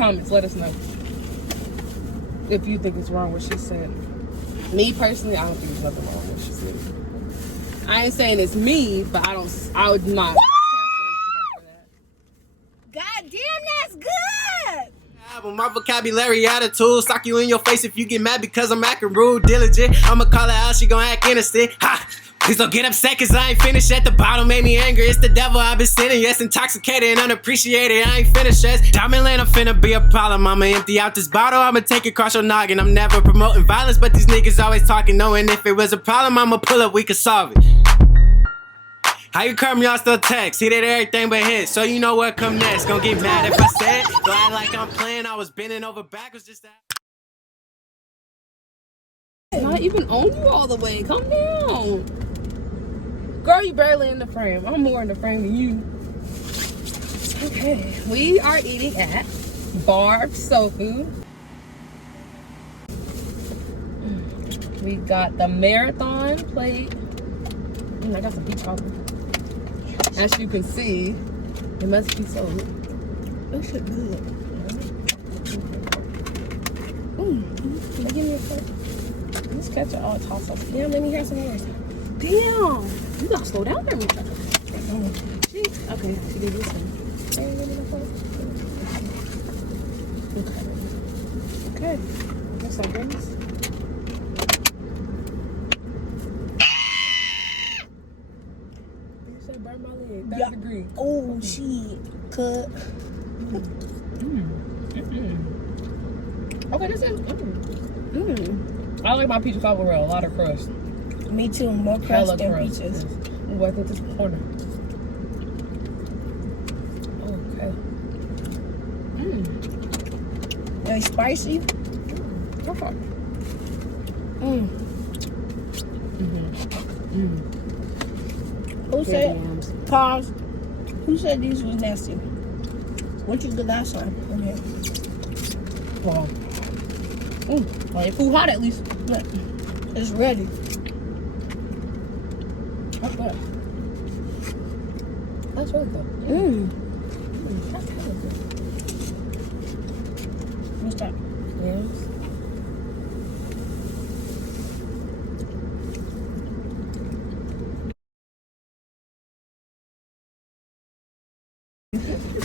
comments. Let us know if you think it's wrong what she said. Me personally, I don't think there's nothing wrong with what she said. I ain't saying it's me, but I would not. God damn, that's good. My vocabulary attitude, sock you in your face if you get mad because I'm acting rude, diligent. I'ma call her out, she gon' act innocent. Ha! Please don't get upset cause I ain't finished at the bottom, made me angry. It's the devil I've been sinning, yes, intoxicated and unappreciated. I ain't finished yet. Diamond Lane, I'm finna be a problem. I'ma empty out this bottle, I'ma take it across your noggin. I'm never promoting violence, but these niggas always talking, knowing if it was a problem, I'ma pull up, we could solve it. How you come, y'all still text? He did everything but hit, so you know what come next. Gonna get mad if I said, go act like I'm playing, I was bending over backwards just that. Not even on you all the way. Calm down. Girl, you barely in the frame. I'm more in the frame than you. Okay. We are eating at Barbs Soul Food. We got the marathon plate. I got some peach cobbler. As you can see, it must be sold. That shit good. Can they give me a plate? Let's catch it all toss up. Damn, let me have some yours. Damn, you gotta slow down there. Okay, she did this one. Okay. That's our goodness. You said burn my leg. 30 degrees. Oh, shit. Cut. Okay, that's it. I like my peach cobbler with a lot of crust. Me too. More crust than peaches. Ooh, I think this corner. Okay. They spicy. Okay. Who said? Pause. Who said these was nasty? What you did last time? Okay. Wow. Well, your food hot at least. Look, it's ready. That's good. That's really good. That's really good. What's that? Yes.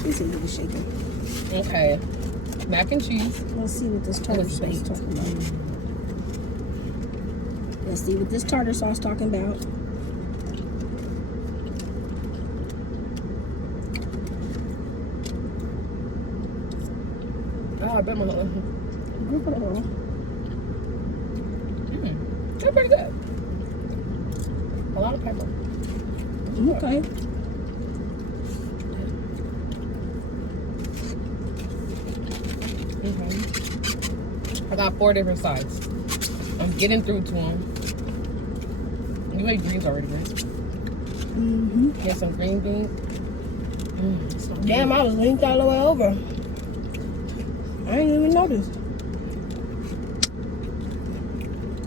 Let's see what it's shaking. Okay. Mac and cheese. Let's see what this tartar sauce is talking about. Let's see what this tartar sauce talking about. Oh, I bet my they're pretty good. A lot of pepper. Okay. I got 4 different sides. I'm getting through to them. You ate greens already, right? Get some green beans. Damn, I was linked all the way over. I didn't even notice.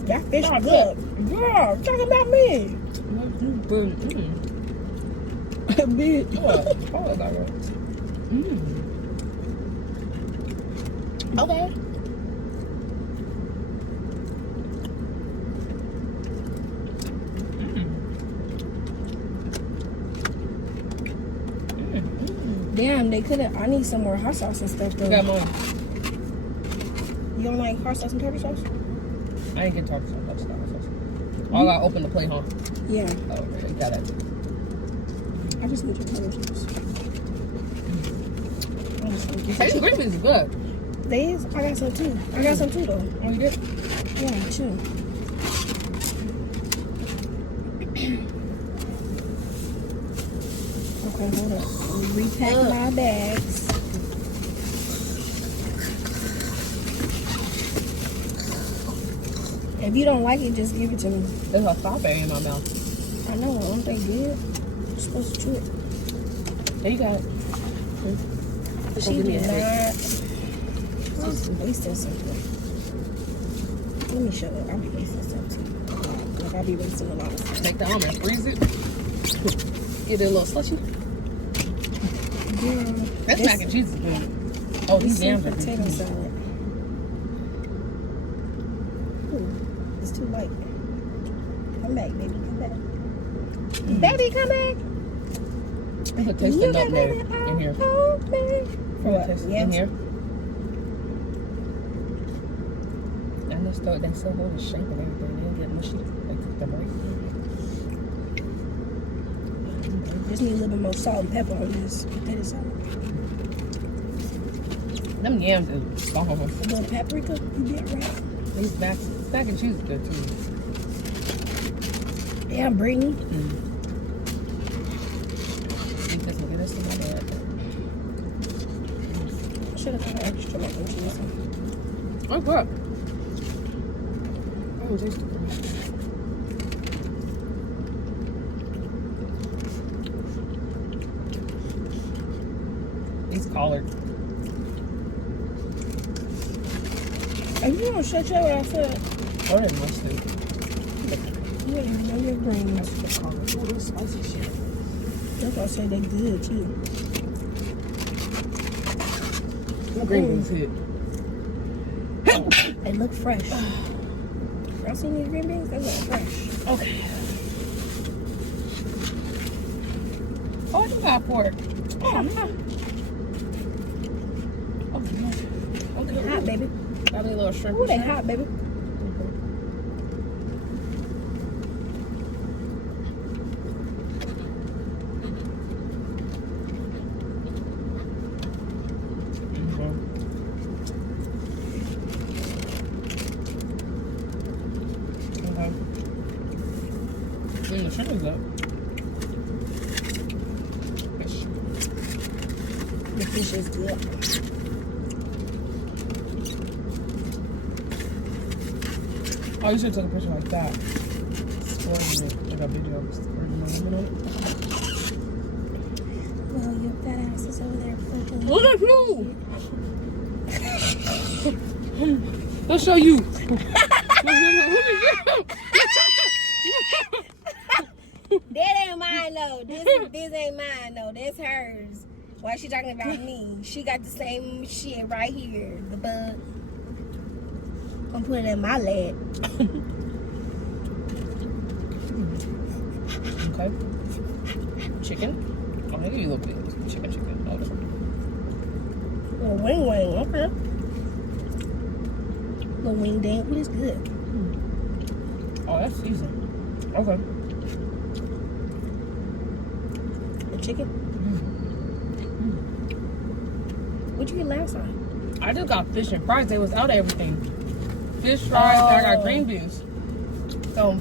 That fish is good. Girl, talk about me. Big. Okay. Damn, they could have. I need some more hot sauce and stuff though. Got mine. You don't like hot sauce and tartar sauce? I ain't get tartar sauce. I just got hot sauce. Oh, I gotta open the plate, huh? Yeah. Oh, okay, you got it. I just need your tartar sauce. Hey, the green beans is good. They is? I got some too. I got some too though. Oh, you did? Yeah, too. Okay, hold up. Repack my bags. If you don't like it, just give it to me. There's a strawberry in my mouth. I know, aren't they good? You're supposed to chew it. There you got it. She did not. She's wasting something. Let me shut up. I'll be wasting something. Like, I'll be wasting a lot of stuff. Take the almond, freeze it. Get it a little slushy. Yeah. That mac and cheese is good. Oh, these yams are potato good. salad. Ooh, it's too light. Come back, baby. Come back. Baby, come back. I could taste the nutmeg in here. For what? Taste it Yes. in here. And they still hold the shape and everything. They don't get mushy. They cook them right. Just need a little bit more salt and pepper on this potato salad. Them yams is bomb. A little paprika. You get right. These mac and cheese is good too. Yeah, I'm bringing. Think this will get us to my bed. Should have got extra mac and cheese. Oh, good. Oh, tasty. These collard. If you don't shut your ass up, Oh, they must do. you don't even know your greens. That's what they call it. Oh, those spicy shit. That's why I say they good too. The green beans hit. They look fresh. Y'all seen these green beans? They look fresh. Okay. Oh, you got pork. Oh, no. Okay, hot, baby. Got me a little shrimp. Ooh, they hot, baby. The shrimp is up. Fish. The fish is good. Oh, you should take a picture like that. Squirting it. Like a video of squirting on it. Well, your fat ass is over there flipping. Look at you! I'll show you. That ain't mine though. This ain't mine though. That's hers. Why is she talking about me? She got the same shit right here. The bug. I'm putting it in my lap. Okay. Chicken. I'm gonna give you a little bit. Chicken. No, this one. Little wing, okay. Little wing dang. What is good? Oh, that's seasoned. Okay. The chicken? What'd you get last time? I just got fish and fries. They was out of everything. Fish fries, and I got green beans. So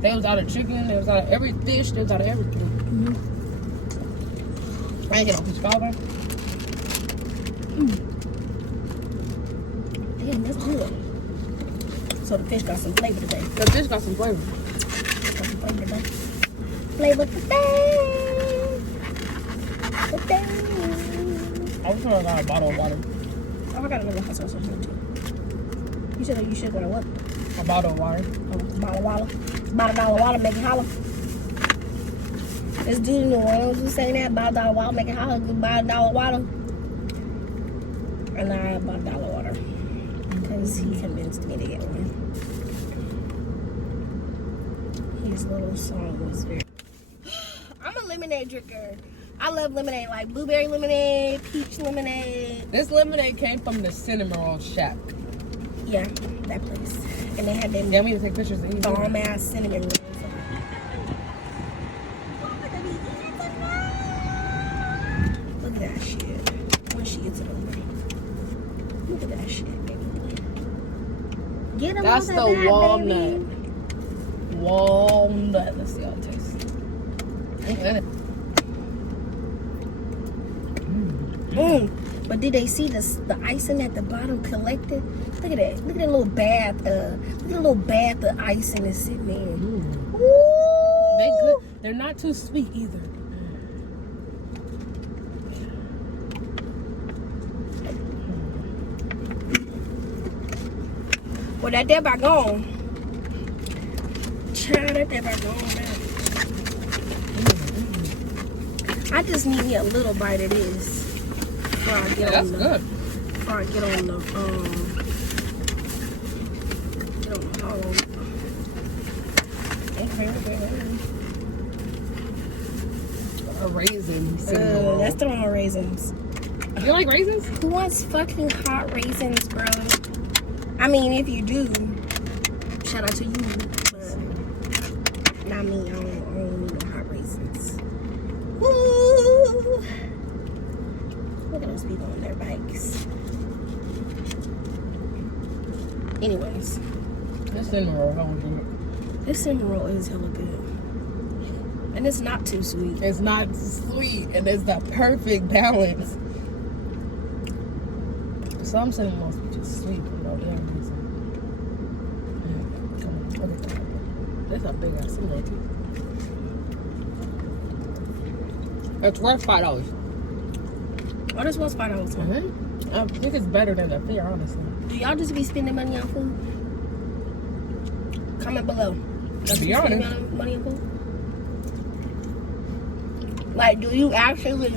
they was out of chicken. They was out of every fish. They was out of everything. I ain't get no fish powder. Damn, that's good. So the fish got some flavor today. The fish got some flavor. Got some flavor today. Flavor today. Today. I was gonna got a bottle of water. Oh, I got another hot sauce on here too. You should go to what? A bottle of water. Oh, bottle of water. $1 water, make it holler. This dude in New Orleans was saying that $1 water, make it holler. $1 water. And I bought $1 water because he convinced me to get one. His little song was very. I'm a lemonade drinker. I love lemonade, like blueberry lemonade, peach lemonade. This lemonade came from the Cinnamon Roll Shack. Yeah, that place. And they had them Yeah, I mean to take pictures of you. bomb ass cinnamon rolls. Look at that shit. When she gets it over. Look at that shit, baby. Get them That's on the that, walnut. baby. Walnut. Let's see how it tastes. But did they see the icing at the bottom collected? Look at that. Look at that little bath. Look at the little bath of icing that's sitting there. Ooh. They good. They're not too sweet either. Well, that there by gone. Child, that there by gone now. I just need me a little bite of this. Yeah, that's good. before I get on the hall. A raisin. cinnamon roll. That's the wrong raisins. You like raisins? Who wants fucking hot raisins, bro? I mean, if you do, shout out to you. But not me. I don't need no hot raisins. Woo! Look at those people on their bikes. Anyways, This cinnamon roll, I don't do it. this cinnamon roll is hella good. And it's not too sweet. It's not sweet, and it's the perfect balance. Some cinnamon rolls be just sweet for no damn reason. Come on, okay. That's a big ass cinnamon roll. It's worth $5. Oh, this was $5. Mm-hmm. I think it's better than the fair, honestly. Do y'all just be spending money on food? Comment below. To be honest. Money on food? Like, do you actually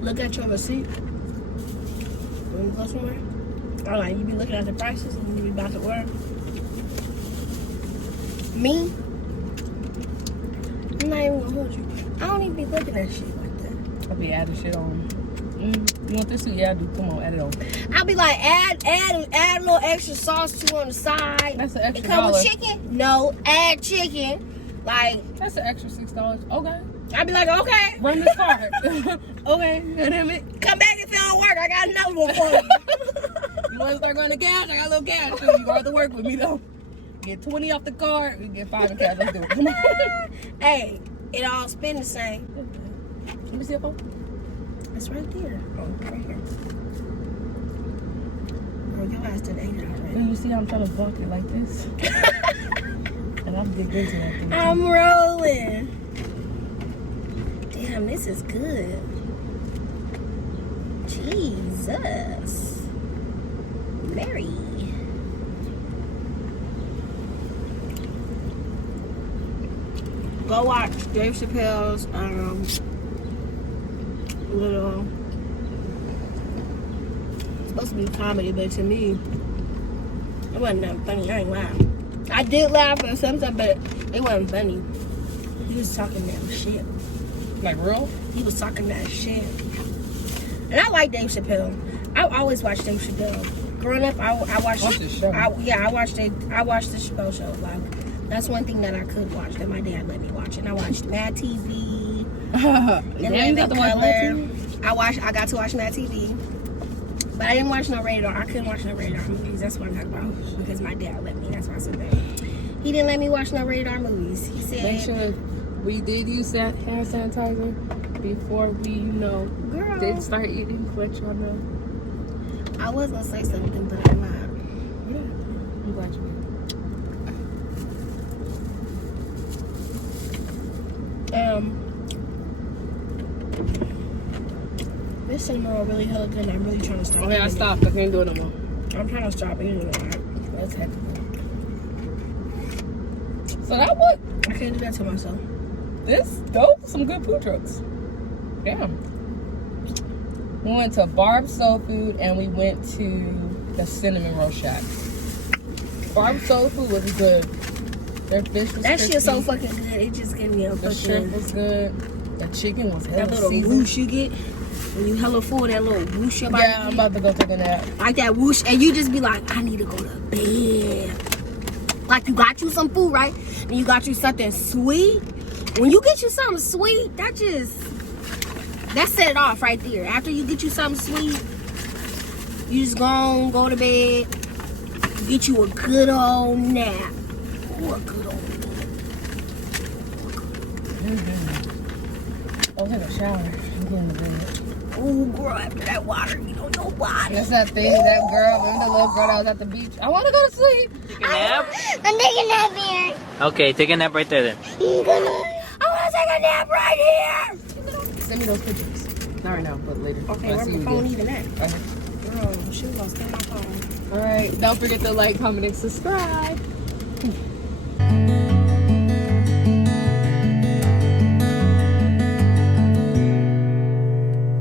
look at your receipt when you go somewhere? Or like, you be looking at the prices and you be about to order? Me? I'm not even gonna hold you. I don't even be looking at shit like that. I'll be adding shit on. You want this? Yeah, I do. Come on, add it on. I'll be like, add a little extra sauce too on the side. That's an extra It come with $1. chicken? No, add chicken. Like, That's an extra $6. Okay. I'll be like, okay. Run this card. Okay. Damn it. Come back if it don't work. I got another one for you. You want to start going to cash? I got a little cash. So you going to work with me though. Get 20 off the card. We get 5 in cash. Let's do it. Come on. Hey, it all spin the same. Let me see your phone. It's right there. Oh, right here. Oh, your ass done ate it already. And you see how I'm trying to bulk it like this? And I'm getting into that thing. I'm rolling. Damn, this is good. Jesus. Mary. Go watch Dave Chappelle's little, it's supposed to be comedy, but to me it wasn't that funny. I ain't laugh. I did laugh at some stuff, but it wasn't funny. He was talking that shit. Like real? He was talking that shit. And I like Dave Chappelle. I always watched Dave Chappelle. Growing up, I watched his show. I watched the Chappelle show. Like, that's one thing that I could watch that my dad let me watch. And I watched Mad TV. And then you got to watch Mad TV? I got to watch Mad TV. But I didn't watch no rated R. I couldn't watch no rated R movies. That's what I'm talking about. Because my dad let me. That's why I said that. He didn't let me watch no rated R movies. He said, make sure we did use that hand sanitizer before we, girl, did start eating. Let y'all know. I was going to say something, but I'm not. Yeah, I'm glad you This cinnamon roll really hella good and I'm really trying to stop. Okay, I stopped. I can't do it no more. I'm trying to stop eating it. That's heavy. So that what? I can't do that to myself. This dope. Some good food trucks. Damn. We went to Barbs Soul Food and we went to the Cinnamon Roll Shack. Barbs Soul Food was good. Their fish was That crispy. shit's so fucking good. It just gave me a The shrimp was good. The chicken was hella that little seasoned. whoosh you get when you hella full. That little whoosh your body. Yeah, I'm about to go take a nap. Like that whoosh, and you just be like, I need to go to bed. Like you got you some food, right? And you got you something sweet. When you get you something sweet, that set it off right there. After you get you something sweet, you just go to bed, get you a good old nap. Ooh, a good old nap. I'll take a shower. I'm getting to bed. Ooh, girl, after that water, you know your body. That's that thing, that girl, remember the little girl that was at the beach? I want to go to sleep. Take a nap? I'm taking a nap here. Okay, take a nap right there then. I want to take a nap right here. Send me those pictures. Not right now, but later. Okay, I'll where see my you phone again. even at? Okay. Girl, she was gonna steal my phone. All right. Don't forget to like, comment, and subscribe.